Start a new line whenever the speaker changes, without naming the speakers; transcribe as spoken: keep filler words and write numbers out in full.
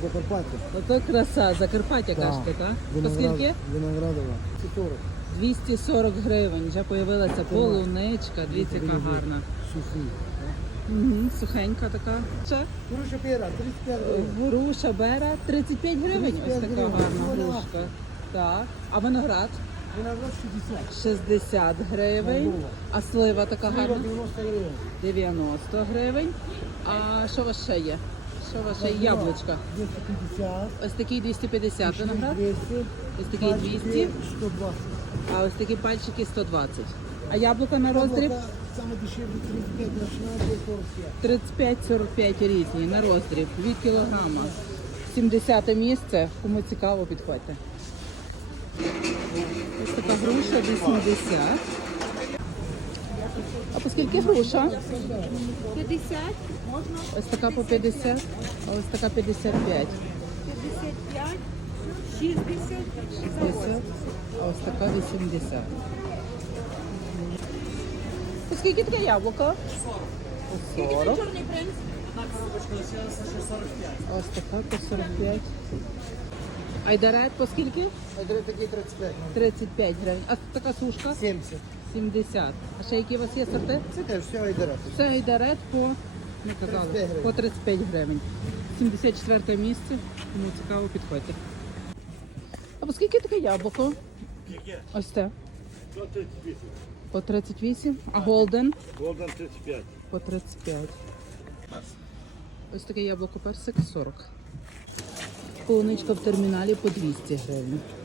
Закарпаття.
Ото краса, Закарпаття,
Так.
кажете, так? По
Виноград-
скільки?
Виноградова. Це сорок.
двісті сорок гривень. Вже появилася полуничка. Дивіться, яка гарна.
Сухий.
Угу, сухенька така. Ще?
Груша пера, тридцять п'ять гривень.
Груша бера тридцять п'ять гривень. Ось
тридцять п'ять
така
гривень.
гарна
Вона.
грушка. Так. А виноград
Виноград шістдесят.
шістдесят гривень.
Молдова.
А слива така
Слива
гарна?
дев'яносто гривень.
дев'яносто гривень. А що у вас ще є? Що у вас ще є? Яблучка.
двісті п'ятдесят.
Ось такий двісті п'ятдесят виноград.
двісті.
Ось такий двісті.
сто двадцять.
А ось такі пальчики сто двадцять. А яблука на роздріб?
Яблоко саме дешевле тридцять п'ять, починає до сорок п'ять.
тридцять п'ять сорок п'ять різні на роздріб від кілограма. сімдесяте місце. Кому цікаво, підходьте. Ось така груша вісімдесят. А по скільки груша?
п'ятдесят, можна
Ось така по п'ятдесят, а ось така п'ятдесят п'ять.
п'ятдесят п'ять, шістдесят,
шістдесят, а ось така вісімдесят. По скільки таке яблуко? По сорок.
чорний принц.
А ось така по сорок п'ять. Айдарет по скільки?
А це такі тридцять п'ять.
тридцять п'ять гривень. А така сушка?
сімдесят.
сімдесят. А ще які у вас є сорти?
Це теж все айдерати.
Це айдарет по, не казали,
тридцять п'ять гривень.
по тридцять п'ять гривень. сімдесят четверте місце. Кому цікаво, підходьте. А по скільки таке яблуко? Ось це. По тридцять вісім. А голден?
Голден тридцять п'ять.
По тридцять п'ять. Ось таке яблуко персик сорок. Полуничка в терміналі по двісті гривень.